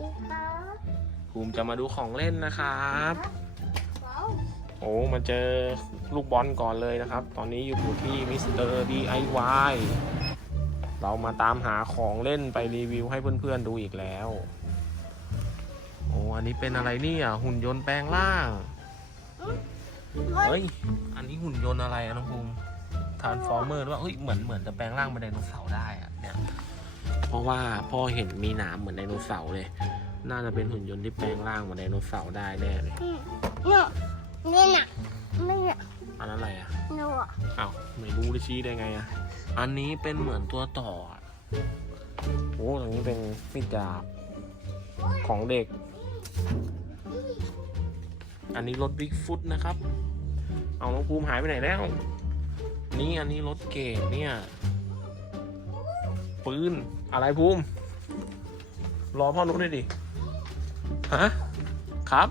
อีกครับภูมิจะมาดูของเล่นนะครับว้าวโอ้มาเจอลูกบอลก่อนเลยนะครับ ตอนนี้อยู่ที่มิสเตอร์ DIY เรามาตามหาของเล่นไปรีวิวให้เพื่อนๆดูอีกแล้ว โอ้อันนี้เป็นอะไรเนี่ยหุ่นยนต์แปลงร่าง เฮ้ย อันนี้หุ่นยนต์อะไรอะน้องภูมิทานฟอร์เมอร์หรือว่าเฮ้ย เหมือนเหมือนจะแปลงร่างเป็นไดโนเสาร์ได้อะเนี่ย เพราะว่าพ่อเห็นมีหนามเหมือนไดโนเสาร์เลย น่าจะเป็นหุ่นยนต์ที่แปลงร่างเหมือนไดโนเสาร์ได้แน่เลยเนี่ยนี่น่ะไม่เนี่ยอันนั้นอะไรอะหนูอะอ้าวไม่รู้เลยชี้ได้ไงอะอันนี้เป็นเหมือนตัวต่ออะโอ้ตรงนี้เป็นมีดดาบของเด็ก อันนี้รถบิ๊กฟุตนะครับ เอาน้องภูมิหายไปไหนแล้ว นี่อันนี้รถเกตเนี่ยปืน อะไรภูมิ รอพ่อนุ๊กด้วยดิ ฮะ ครับ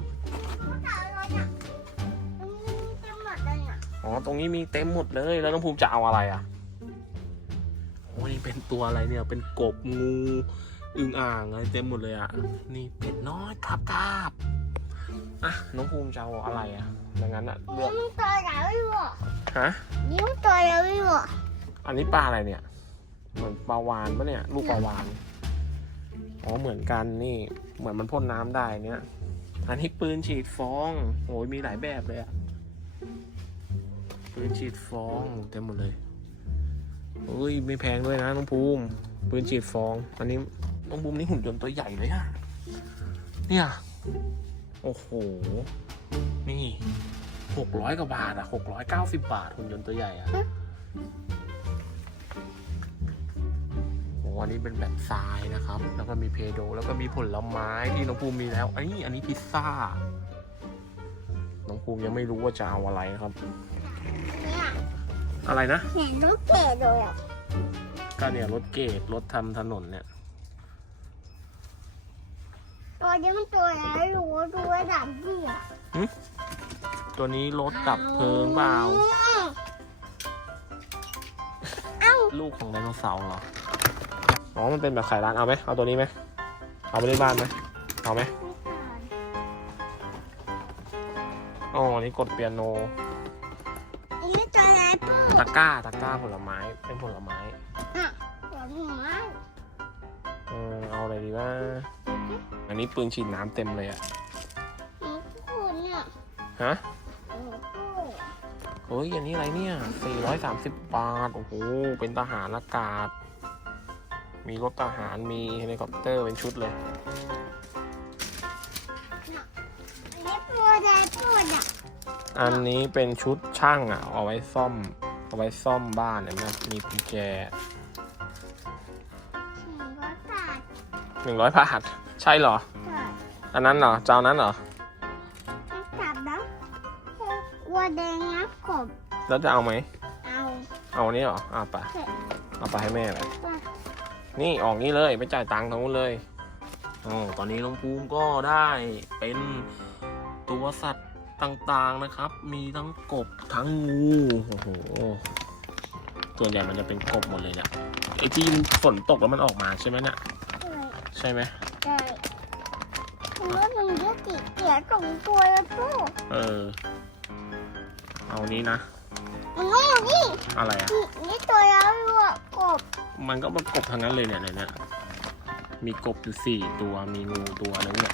ตาอะไรเนี่ยอืมเต็มหมดเลยเนี่ยอ๋อ ตรงนี้มีเต็มหมดเลย แล้วน้องภูมิจะเอาอะไรอะ โอ้ยนี่เป็นตัวอะไรเนี่ย เป็นกบงูอึ่งอ่างอะไรเต็มหมดเลยอะ นี่เป็ดน้อยครับครับอะ น้องภูมิจะเอาอะไรอะดังนั้นอะเลือกนิ้วตัวใหญ่อยู่อะฮะนิ้วตัวใหญ่อยู่อะอันนี้ปลาอะไรเนี่ย เหมือนปลาวานปะเนี่ย ลูกปลาวาน อ๋อเหมือนกันนี่ เหมือนมันพ่นน้ำได้เนี่ย อันนี้ปืนฉีดฟองโอ้ยมีหลายแบบเลยอะปืนฉีดฟองเต็มหมดเลยเฮ้ยไม่แพงด้วยนะน้องภูมิปืนฉีดฟอง อันนี้น้องภูมินี่หุ่นยนต์ตัวใหญ่เลยอะเนี่ยโอ้โห นี่หกร้อยกว่าบาทอะหกร้อยเก้าสิบบาทหุ่นยนต์ตัวใหญ่อะ อ้อันนี้เป็นแบบทรายนะครับ แล้วก็มีเพโด แล้วก็มีผลไม้ที่น้องภูมิมีแล้วอันนี้อันนี้พิซซ่า น้องภูมิยังไม่รู้ว่าจะเอาอะไรนะครับ เนี่ยอะไรนะ เห็นลูกเกดเลยอะก็เนี่ยรถเกตรถทำถนนเนี่ย ตัวนี้มันตัวใหญ่อยู่ดูระดับที่อะตัวนี้รถดับเพลิงเปล่า เอ้า ลูกของไดโนเสาร์เหรอ อ๋อ มันเป็นแบบไข่ร้านเอาไหมเอาตัวนี้ไหมเอาไปเล่นบ้านไหมเอาไหมอ๋ออันนี่กดเปียโนอันนี้ตัวใหญ่ปุ๊บตะกร้าตะกร้าผลไม้เป็นผลไม้อะตัวหนูไม้เออเอาอะไรดีว่าอันนี้ปืนฉีดน้ำเต็มเลยอะหนูพูดเนี่ยฮะหนูพูดเฮ้ยอันนี้อะไรเนี่ย430 บาท โอ้โห เป็นทหารอากาศ มีรถทหารมีเฮลิคอปเตอร์เป็นชุดเลยอันนี้ตัวใหญ่พูดอะอันนี้เป็นชุดช่างอะ เอาไว้ซ่อม เอาไว้ซ่อมบ้านเห็นไหมมีกุญแจถึงรถตัดหนึ่งร้อยบาทใช่เหรอใช่อันนั้นเหรอเจ้านั้นเหรอ ต้องจับแล้ววัวแดงนะกบแล้วจะเอาไหมเอาเอาอันนี้เหรออะไปเสร็จเอาไปให้แม่เลยป่ะ นี่ออกนี้เลยไปจ่ายตังค์ทางนู้นเลยอ๋อตอนนี้น้องภูมิก็ได้เป็นตัวสัตว์ต่างๆนะครับ มีทั้งกบทั้งงูโอ้โหส่วนใหญ่มันจะเป็นกบหมดเลยเนี่ยไอ้ที่มันฝนตกแล้วมันออกมาใช่ไหมเนี่ยใช่ใช่ไหมใช่คุณว่ามันเยอะกี่เกียสองตัวแล้วตู้เออ เอานี้นะมันโง่นี่อะไรอะนี่นี่ตัวแล้วอยู่อะกบ มันก็มากบทางนั้นเลยเนี่ยเนี่ยมีกบอยู่สี่ตัวมีงูตัวนึงเนี่ย